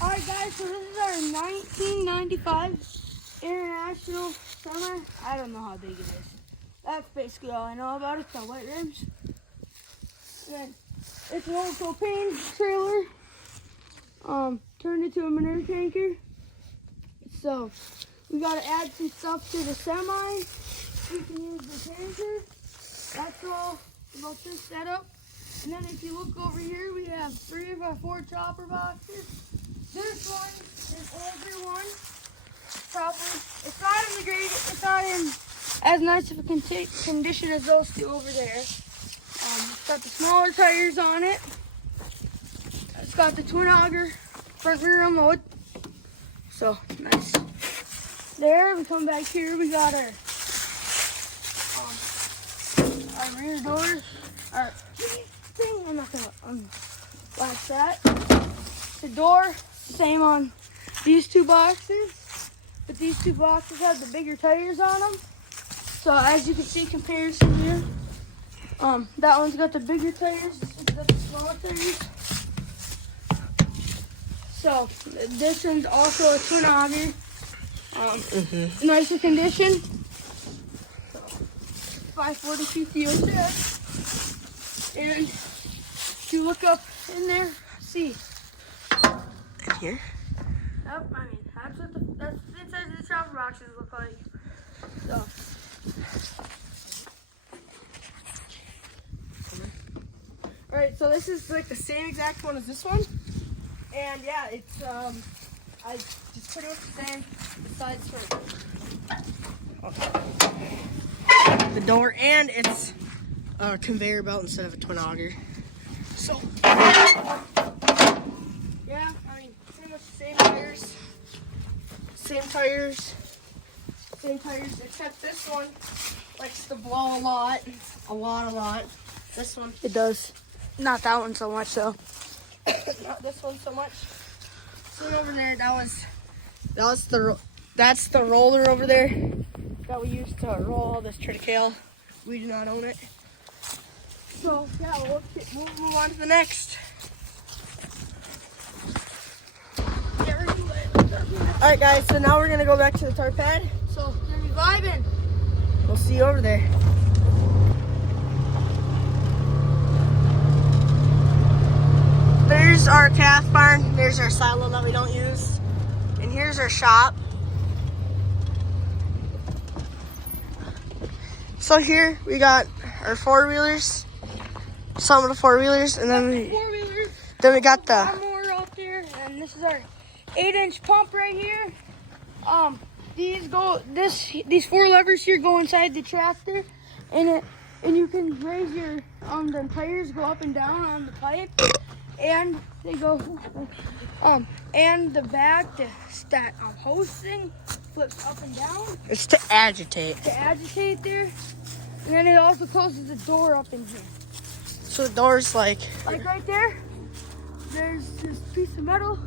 Alright guys, so this is our 1995 International Summer. I don't know how big it is. That's basically all I know about it. It's got white rims. Then it's an old propane trailer. Turned into a manure tanker. So we gotta add some stuff to the semi. We can use the tanker. That's all about this setup. And then if you look over here, we have 3 of our 4 chopper boxes. This one is older one. Probably, it's not in the great, it's not in as nice of a condition as those 2 over there. It's got the smaller tires on it. It's got the twin auger front rear unload. So nice. There, we come back here, we got our rear doors. Our thing, I'm not gonna unlatch that. The door, same on these 2 boxes, but these 2 boxes have the bigger tires on them. So as you can see, comparison here. That one's got the bigger tires, this one's got the smaller tires. So this one's also a twin auger. Nicer condition. 540 PTO check. And if you look up in there, see. In here? Yep, I mean, that's what that's inside of the chopper boxes look like. So. Alright, so this is like the same exact one as this one. And yeah, it's, I just pretty much the same besides for the door, and it's a conveyor belt instead of a twin auger. So, yeah, I mean, pretty much the same tires. Same tires, except this one likes to blow a lot. This one. It does. Not that one so much, though. Not this one so much. This one over there, that's the roller over there that we use to roll all this triticale. We do not own it. So yeah, we'll move on to the next. Alright guys, so now we're gonna go back to the tar pad. So, we're gonna be vibing. We'll see you over there. There's our calf barn. There's our silo that we don't use. And here's our shop. So here we got our 4-wheelers. Some of the 4-wheelers, and then we got the lawnmower out there, and this is our 8-inch pump right here. These 4 levers here go inside the tractor, and you can raise your the tires go up and down on the pipe, and they go and the back that hose thing flips up and down. It's to agitate. There, and then it also closes the door up in here. So the door's like right there. There's this piece of metal.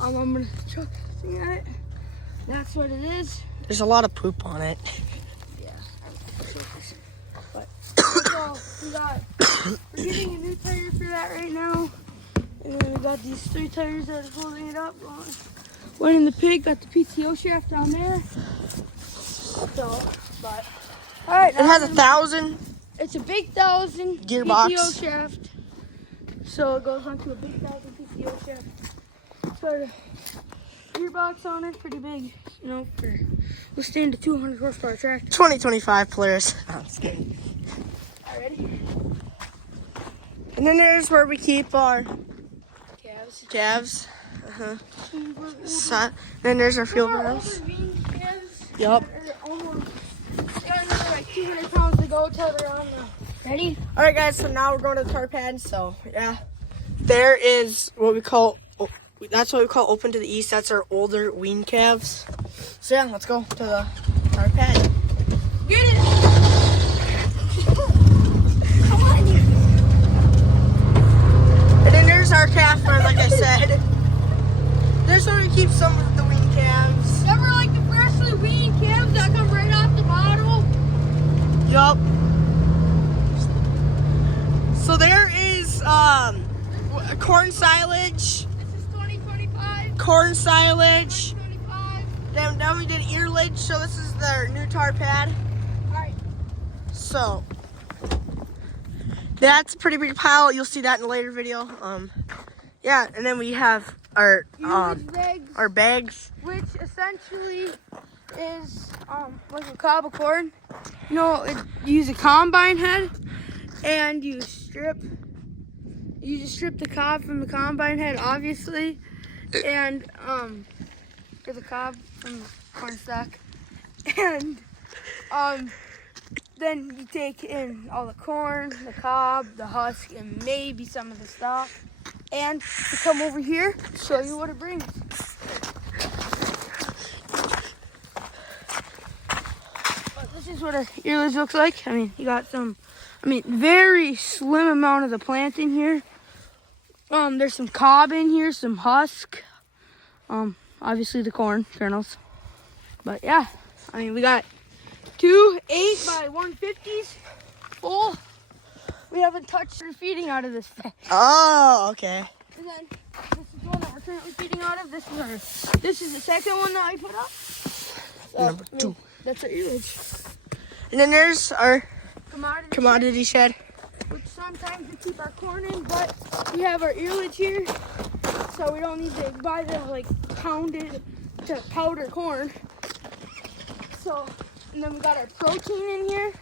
I'm gonna chuck the thing at it. That's what it is. There's a lot of poop on it. Yeah, but so we're getting a new tire for that right now. And then we got these 3 tires that are holding it up. One in the pig, got the PTO shaft down there. So, but all right. It has 1,000. It's a big 1,000 gearbox PTO shaft. So it goes onto a big 1,000 PTO shaft. Got a gearbox on it, pretty big, you know, for withstand a 200 horsepower tractor. 2025 Polaris. I'm just kidding. Already? And then there's where we keep our Calves. So, then there's our fuel barrels. Yup. Another like 200 pounds to go till they're on the... Ready? Alright guys, so now we're going to the tar pad. So yeah, there is what we call, that's what we call open to the east. That's our older wean calves. So yeah, let's go to the tar pad. Get it! Come on, you. And then there's our calf barn, like I said. There's where we keep some of the wean calves. Remember like the freshly weaned calves that come right off the bottle? Yup. So there is corn silage. This is 20 corn silage. 25. Then we did earlage, so this is their new tar pad. Alright. So that's a pretty big pile. You'll see that in a later video. Yeah, and then we have our bags, which essentially is like a cob of corn. You know, you use a combine head, and you just strip the cob from the combine head, obviously, and get the cob from the corn stalk, and then you take in all the corn, the cob, the husk, and maybe some of the stalk, and to come over here, show you what it brings. This is what a earlage looks like. I mean, you got some, very slim amount of the plant in here. There's some cob in here, some husk. Obviously the corn kernels. But yeah, we got 2 8x150s full. We haven't touched the feeding out of this bag. Oh, okay. And then this is the one that we're currently feeding out of. This is the second one that I put up. So, Number 2. That's our earlage. And then there's our Commodity shed, which sometimes we keep our corn in, but we have our earlage here, so we don't need to buy the pounded to powder corn. So, and then we got our protein in here.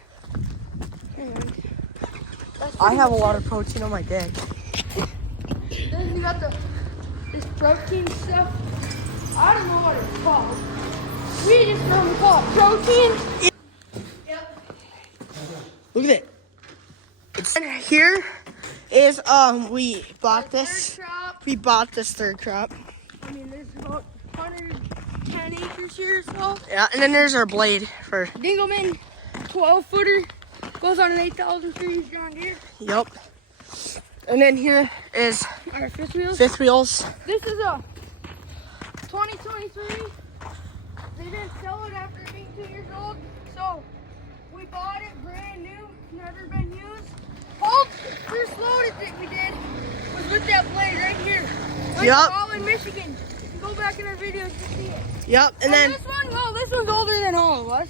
And I have a lot of protein on my deck. then we got this protein stuff. I don't know what it's called. We just know we call it protein. Yep. Look at it. And here is we bought this. We bought this third crop. There's about 110 acres here or so. Yeah, and then there's our blade for Dingelman 12-footer. Goes on an 8,000 series John Deere. Yep. And then here is Our fifth wheels. fifth wheels. This is a 2023. They didn't sell it after being 2 years old, so we bought it brand new, never been used. First load that we did was with that blade right here. Yep. All in Michigan. You can go back in our videos to see it. Yep. And then this one's older than all of us.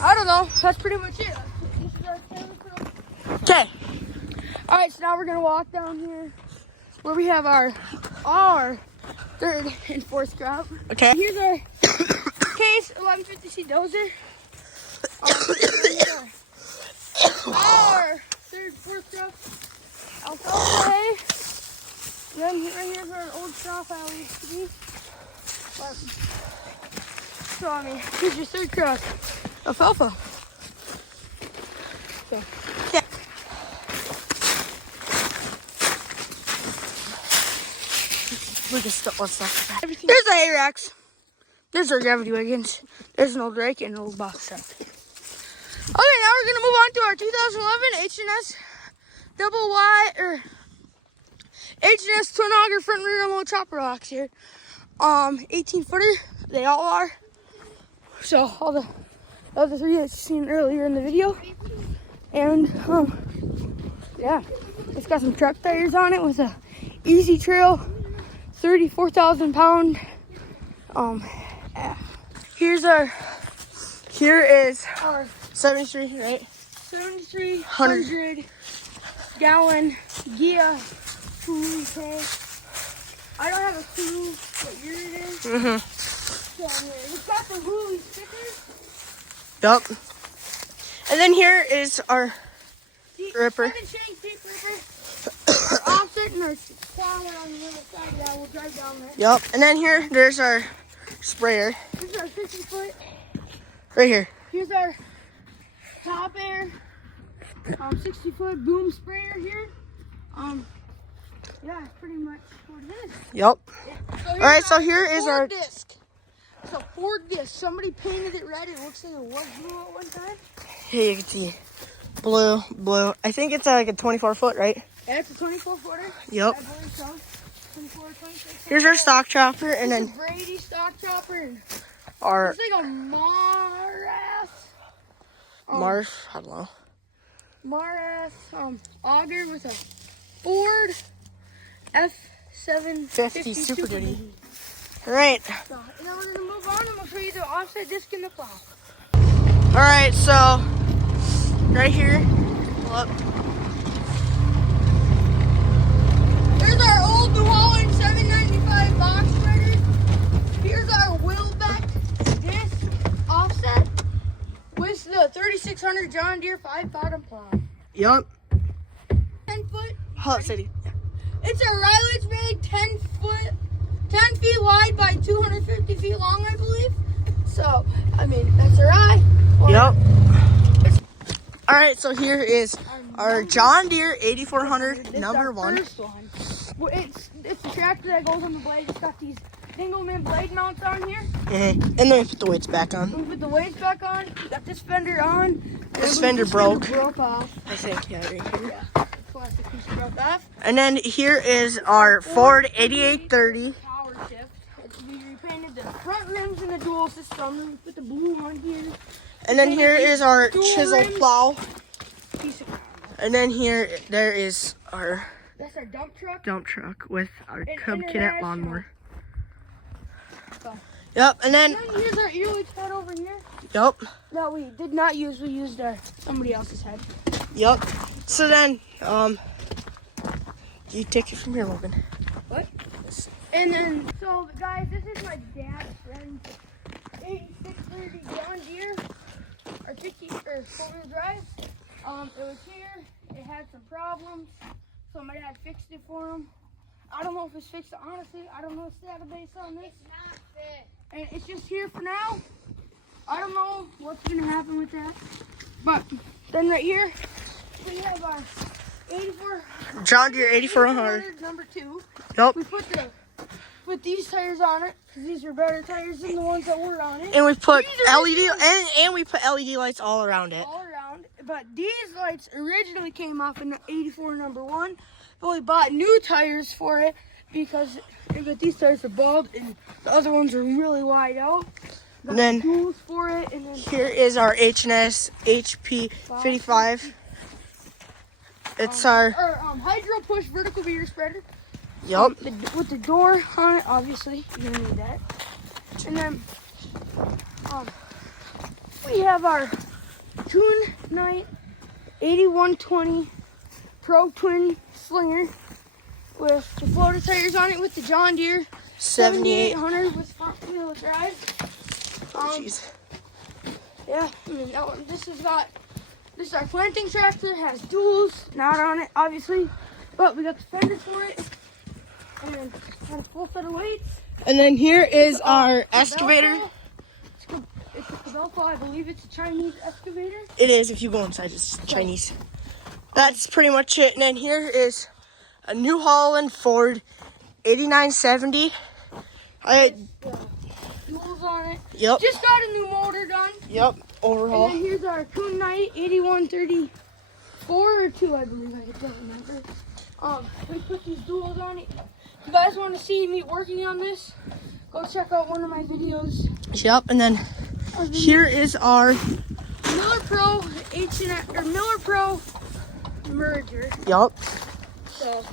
I don't know. That's pretty much it. This is our camera crew. okay. All right, so now we're gonna walk down here where we have our third and fourth crop. Okay. Here's our Case 1150C dozer. Our third, fourth crop alfalfa hay. Then right here's our old straw pile we used to be. So here's your third crop alfalfa. So. Yeah. We can still let's stuff. There's There's the hay racks. There's our gravity wagons. There's an old rake and an old box truck. Okay, now we're gonna move on to our 2011 H&S double Y or H&S twin auger front and rear load chopper box here. 18-footer. They all are. So all the other three that you've seen earlier in the video. And yeah, it's got some truck tires on it with a Easy Trail 34,000 pound. Here is our 73, right? 7,300 gallon Gia Fulu tank. I don't have a clue what year it is. So it's got the Hulu stickers. Yup. And then here is our ripper. 7 Shank ripper. Our offset and our plow on the other side of that. We'll drive down there. Yup. And then there's our sprayer. This is our 50-foot. Right here. Here's our top air 60-foot boom sprayer here. Yeah, it's pretty much what it is. Yup. So All right, so here is our disc. It's a Ford disc. Somebody painted it red. It looks like it was blue at one time. Here you can see blue. I think it's like a 24-foot, right? Yeah, it's a 24-footer. Yup. I believe so. 24, 26. Here's our stock chopper, and then Brady stock chopper. our It's like a Marath. Marf. I don't know. Marath auger with a Ford 750 Super Duty. All right. So, and then we're gonna move on and we'll show you the offset disc and the plow. All right. So right here. Look. Here's our old New Holland 795 box spreader. Here's our Wilbeck disc offset with the 3600 John Deere 5-bottom plow. Yup. 10 foot. Hot City. It's a Rylich made 10 feet wide by 250 feet long, I believe. So, I mean, that's a rye. Yup. All right. So here is our John Deere 8400 This is number our one. first one. Well, it's the tractor that goes on the blade. It's got these Dingleman blade mounts on here. And then we put the weights back on. We put the weights back on. We got this fender on. This and fender broke. broke off. I think, yeah, right here. Yeah, plastic piece broke off. And then here is our Ford 8830. Power shift. We repainted the front rims and the dual system. We put the blue on here. And then here is our Dual chisel rims. plow. Piece of And then there is our That's our dump truck. dump truck with our An Cub Cadet international. lawnmower. So. Yep, and then, And then here's our earwig head over here. yep, That we did not use. We used somebody else's head. yep. So then, you take it from here, Logan. What? And then, so guys, this is my dad's friend's 8630 John Deere, or 4-wheel drive. It was here. It had some problems, so my dad fixed it for him. I don't know if it's fixed. Honestly, I don't know the database on this. It's not fixed. And it's just here for now. I don't know what's gonna happen with that. But then right here, we have our 84 John Deere 8400. number 2. Yep. We put these tires on it because these are better tires than the ones that were on it. And we put These are LED and we put LED lights all around it. all around. But these lights originally came off in the 84 number 1, but we bought new tires for it because these tires are bald and the other ones are really wide out. And then Tools for it, and then here is our H&S HP 55. It's our, hydro push vertical beater spreader. yep. With the door on it, obviously you're gonna need that. And then we have our Toon Knight 8120 Pro Twin Slinger with the floater tires on it with the John Deere 7800 with front wheel drive. Jeez. Yeah, I mean, this is our planting tractor. It has duals, not on it, obviously, but we got the fender for it, and got a full set of weights. And then here is our excavator. It's a Cabelco. I believe it's a Chinese excavator. It is, if you go inside, it's Chinese. That's pretty much it. And then here is a New Holland Ford 8970. Duals on it. Yep, Just got a new motor done. yep, overhaul. And then here's our Toon Knight 8134 or 2, I believe. I don't remember. We put these duals on it. If you guys want to see me working on this, go check out one of my videos. Yep, and then here is our, Miller Pro Miller Pro merger. yep, So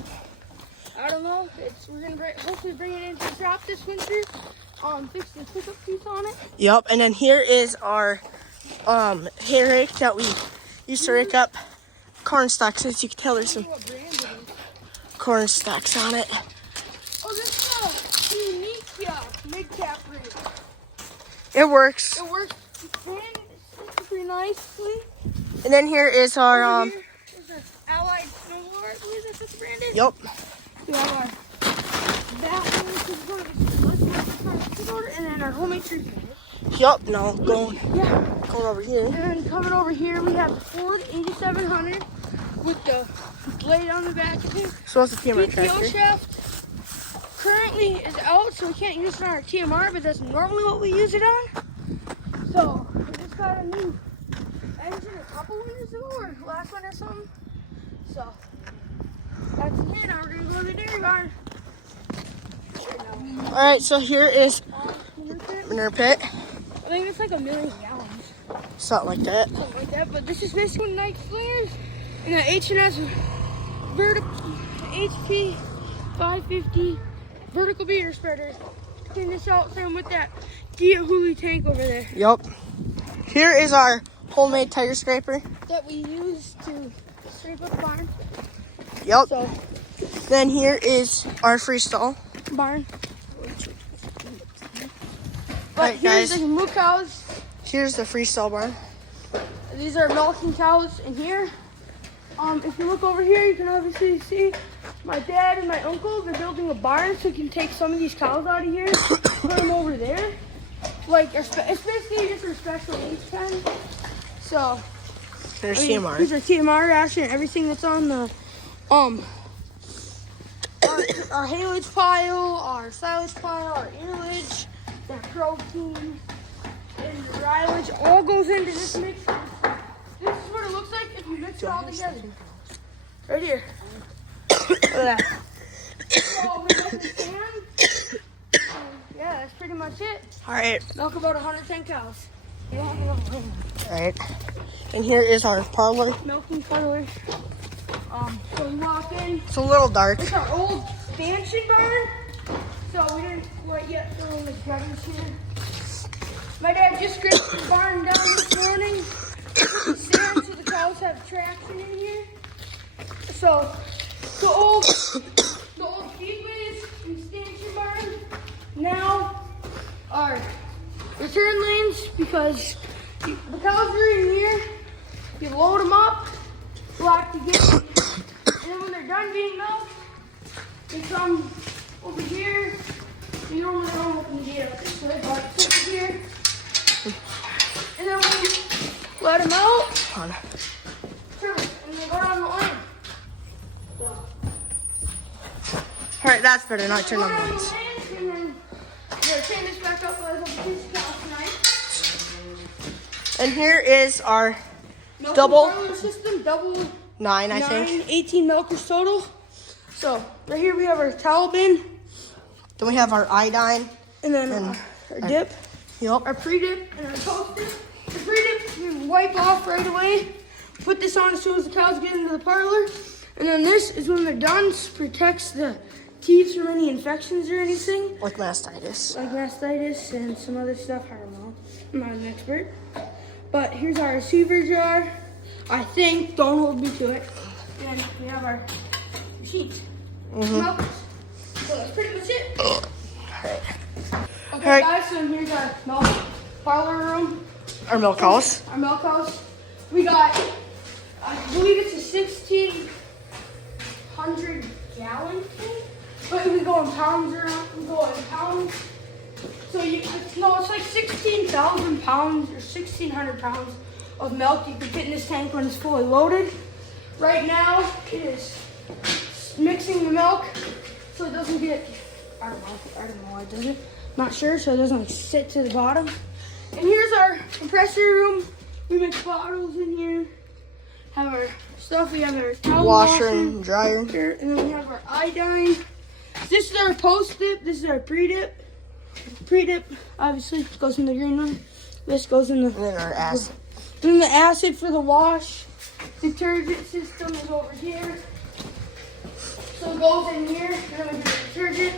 I don't know. We're gonna hopefully bring it into the shop this winter. Fix the pickup piece on it. yep. And then here is our hay rake that we used to rake up corn stalks. As you can tell, there's some What brand it is? corn stalks on it. Oh, this is a unique mid-cap rake. It works. It works pretty nicely. And then here is our Over here is our Allied snowblower. I believe that's what the brand is. yep, We have our bathroom, which is going to be and then our homemade tree planter. yep. No, going Yeah. over here. And then coming over here, we have the Ford 8700 with the blade on the back. So it's a TMR PTO tractor. shaft currently is out, so we can't use it on our TMR, but that's normally what we use it on. So we just got a new engine a couple winters ago, or last winter or something. So that's it. Now we're gonna go to the dairy barn. All right, so here is manure pit, I think it's like 1 million gallons. something like that. Something like that, but this is basically Nike slingers and the H&S vertical HP 550 vertical beater spreader. Clean this out, same with that Dia Huli tank over there Yep. Here is our homemade tire scraper. that we use to scrape up barn. Yep. So, Then here is our freestall. barn. But Alright, here's guys. the moo cows. Here's the freestall barn. These are milking cows in here. If you look over here, you can obviously see my dad and my uncle. They're building a barn so we can take some of these cows out of here, put them over there. Like, it's basically just a special needs pen. So, There's I mean, TMR. these are TMR ration, everything that's on the, our haylage pile, our silage pile, our earlage, the protein, and the rilage all goes into this mixer. This is what it looks like if you mix it all together. Right here. Look at that. So, we got the can. Yeah, that's pretty much it. Alright. Milk about 110 cows. Alright. And here is our parlor. Milking parlor. So we walk in. It's a little dark. It's our old expansion barn. So we didn't quite yet throw in the gutters here. My dad just scraped the barn down this morning. Sand so the cows have traction in here. So the old feedways in the expansion barn now are return lanes because the cows are in here. You load them up, block the gate, and then when they're done being milked, they come over here. You don't really open the gate up this way, but it's over here. And then when you let them out, perfect, and they go down the lane. So, Alright, that's better. Now turn go on the down the lights. lane, and then they're turn this back up as a piece of cow tonight. And here is our Milking Double- parlor system, double 9, I think. 18 milkers total. So right here we have our towel bin, Then we have our iodine. and then And our dip, Yep. our pre-dip, and our post dip. The pre-dip we wipe off right away. Put this on as soon as the cows get into the parlor, and then this is when they're done. Protects the teeth from any infections or anything, Like mastitis. like mastitis and some other stuff. I don't know. I'm not an expert. But here's our receiver jar. I think. Don't hold me to it. And we have our sheets. Milkers. So that's pretty much it. Okay, Alright. guys. So here's our milk parlor room. Our milk house. Our milk house. We got, I believe it's a 1,600 gallon tank. But we go in pounds around. We go in pounds. So it's like 16,000 pounds or 1,600 pounds of milk you can fit in this tank when it's fully loaded. Right now, it is mixing the milk so it doesn't get, I don't know why it doesn't. Not sure, so it doesn't like sit to the bottom. And here's our compressor room. We mix bottles in here. Have our stuff. We have our towel Washer and dryer. here, and then we have our iodine. This is our post dip. This is our pre-dip. Pre-dip obviously goes in the green one. This goes in the. And then our acid. Then the acid for the wash. Detergent system is over here. So it goes in here. And then we do the detergent,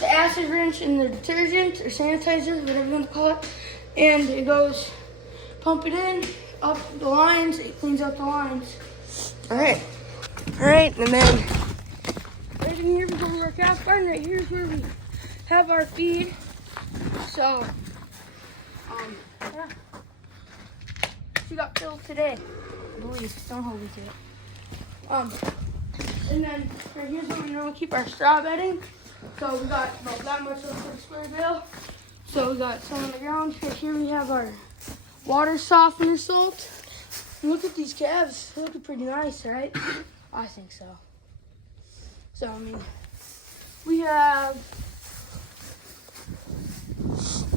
the acid rinse, and the detergent or sanitizer, whatever you want to call it. And it goes, pump it in, up the lines. It cleans out the lines. Alright. Alright, and then Right in here we go to our calf barn. Right here is where we have our feed. So, yeah. She got filled today, I believe. Don't hold me to it. And then right here's where we normally keep our straw bedding. So we got about that much of a square bale. So we got some on the ground. Right here we have our water softener salt. And look at these calves. They look pretty nice, right? I think so. So, I mean, we have,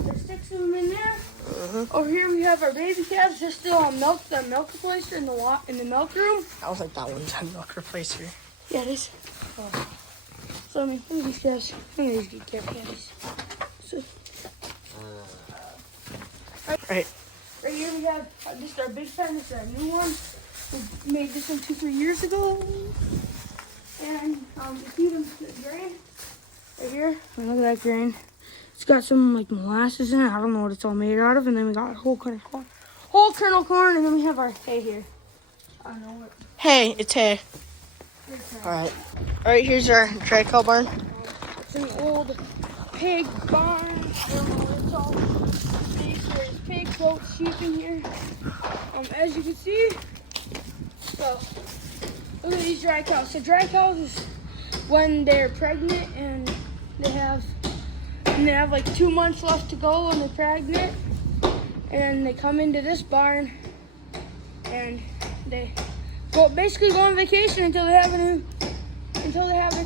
there's 6 of them in there. Over here we have our baby calves. They're still on milk, the milk replacer in the milk room. I was like, that one's a milk replacer. Yeah, it is. Oh. So, I mean, look at these calves. Look at these good calves. So, Right. right here we have, this is our big pen. This is our new one. We made this one 2-3 years ago. And we feed them grain right here. And look at that grain. It's got some like molasses in it. I don't know what it's all made out of. And then we got whole kernel corn, and then we have our hay here. I don't know what. Hay, it's hay. All right, here's our dry cow barn. It's an old pig barn. I don't know what it's all. There's pigs, goats, sheep in here. As you can see, so look at these dry cows. So dry cows is when they're pregnant and they have like 2 months left to go when they're pregnant, and they come into this barn and they basically go on vacation until they have their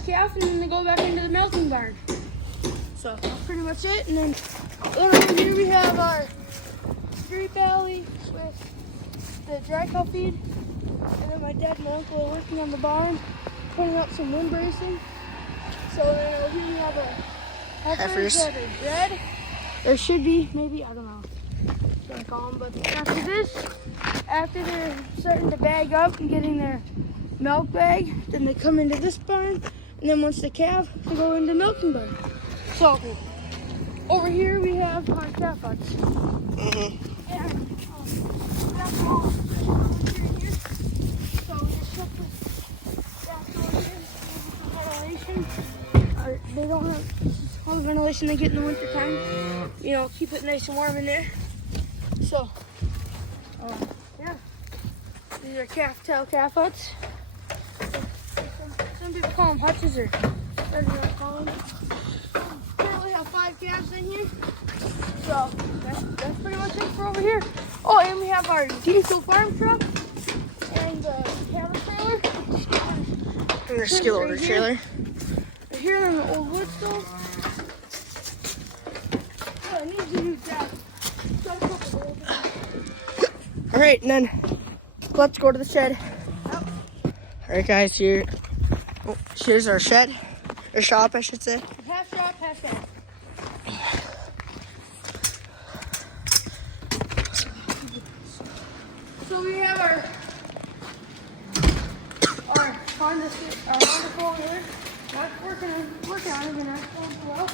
calf, and then they go back into the milking barn. So that's pretty much it. And then over here we have our street valley with the dry cow feed, and then my dad and my uncle are working on the barn, putting up some wind bracing. So then over here we have our heifers that are bred. There should be, maybe, I don't know what to call them, but after they're starting to bag up and getting their milk bag, then they come into this barn, and then once they calve, they go into the milking barn. So over here we have our calf huts. And that's all in here. So we just put this gas over here for ventilation. They don't have all the ventilation they get in the winter time. You know, keep it nice and warm in there. So, yeah. These are calf-tail calf huts. Some people call them hutches, or whatever you want to call them. Currently have 5 calves in here. So, that's pretty much it for over here. Oh, and we have our diesel farm truck and the cattle trailer. And their skill order trailer. Right here in the old wood stove. Oh, I need to use that. All right, and then let's go to the shed. All right, guys, here's our shed, or shop, I should say. Half shop, half shop. So we have our Honda phone here. Not working on it, but not going so well.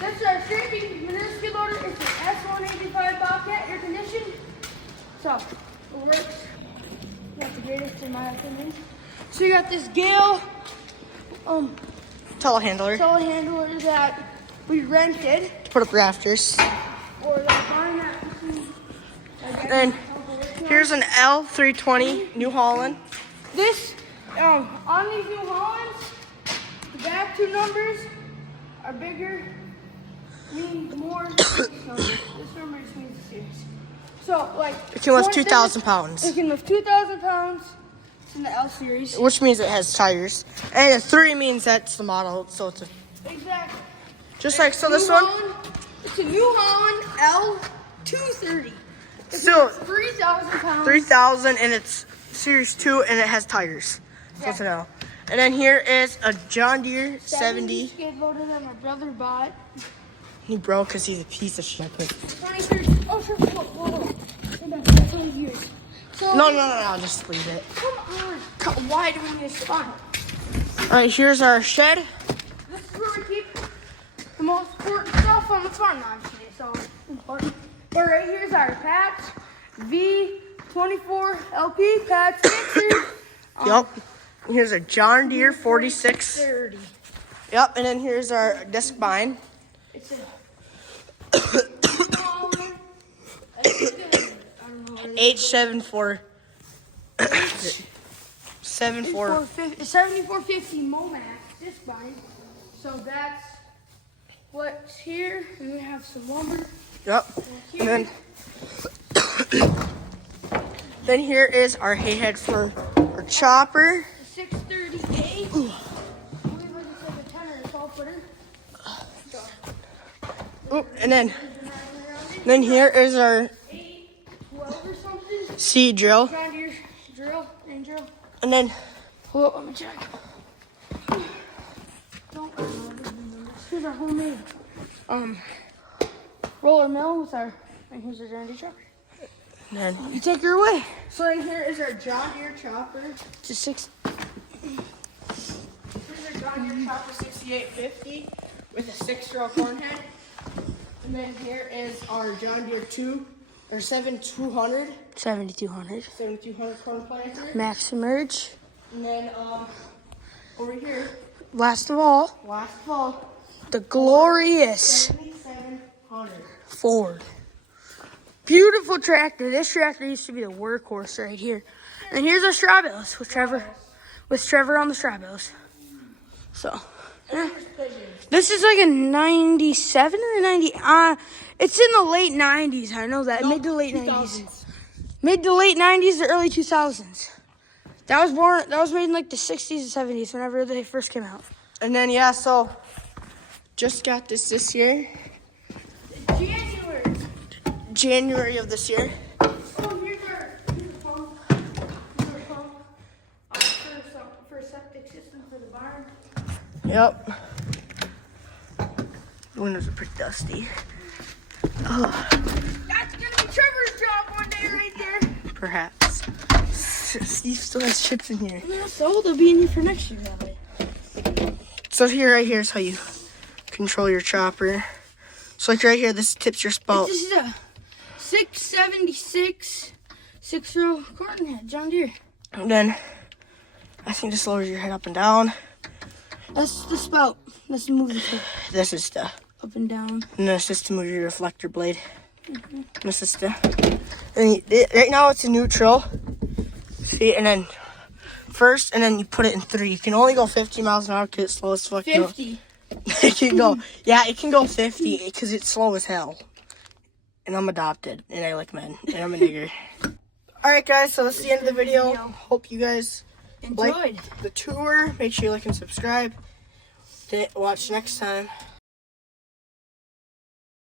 That's our scraping manure skid loader. It's an S185 Bobcat, air conditioned. So it works. Not the greatest in my opinion. So you got this Gale telehandler that we rented. To put up rafters. Or that barn that And then here's an L320 New Holland. This on these New Hollands, the back 2 numbers are bigger, mean more than this number. This number just means the series. So, like, it can lift 2,000 pounds. It can lift 2,000 pounds. It's in the L series. Which means it has tires. And a 3 means that's the model, so it's a... Exactly. Just like, so this one? one? It's a New Holland L230. Still 3,000 pounds. 3,000, and it's Series 2, and it has tires. So it's an L. And then here is a John Deere 70. Skid loader that my brother bought. He broke because he's a piece of shit. 2030. Oh, sure. Whoa. That's 20 years. So, No, just leave it. Come on. Why do we need a spot? All right, here's our shed. This is where we keep the most important stuff on the farm. No, I'm just kidding. It's all important. But right here's our Pats V24 LP Pats mixer. Yep. Here's a John Deere 46. 30. Yep, and then here's our disc bind. It's a 874. 7450 Momax disc bind. So that's what's here. And we have some lumber. Yep. And then here is our hay head for our chopper. 630A. I believe it's like a 10 or a 12 footer. Ooh, and then here is our 812 or something. seed drill. John Deere drill and drill. And then Hold up, let me check. Here's our homemade roller mill with our, and here's our John Deere chopper. And then You take her away. so in here is our John Deere chopper. It's a 6. Deere Chopper 6850 with a 6-row corn head. And then here is our John Deere 7200 7200 corn planter. Max Emerge. And then over here, Last of all, the glorious 7700. Ford. Beautiful tractor. This tractor used to be the workhorse right here. And here's our straw bales with Trevor on the straw bales. So, yeah. This is like a 97 or 90. It's in the late 90s. I know that. Mid to late 90s. Mid to late 90s to early 2000s. That was made in like the 60s and 70s whenever they first came out. And then, yeah, so just got this year. January of this year. Oh, here's our pump. For a septic system for the barn. Yep. The windows are pretty dusty. Oh, That's gonna be Trevor's job one day right there. perhaps. Steve still has chips in here. Yeah, so they'll be in here for next year that way. So right here is how you control your chopper. So like right here, this tips your spout. This is a 676 6-row corn head, John Deere. And then I think this lowers your head up and down. That's the spout. That's the moving thing. This is the, Up and down. and this is to move your reflector blade. This is the, and right now it's in neutral. See, and then first, and then you put it in 3. You can only go 50 miles an hour because it's slow as fuck. 50. It can go, yeah, it can go 50 because it's slow as hell. And I'm adopted, and I like men, and I'm a nigger. Alright guys, so this is the end of the video. Hope you guys Enjoyed. liked the tour. Make sure you like and subscribe. Watch next time.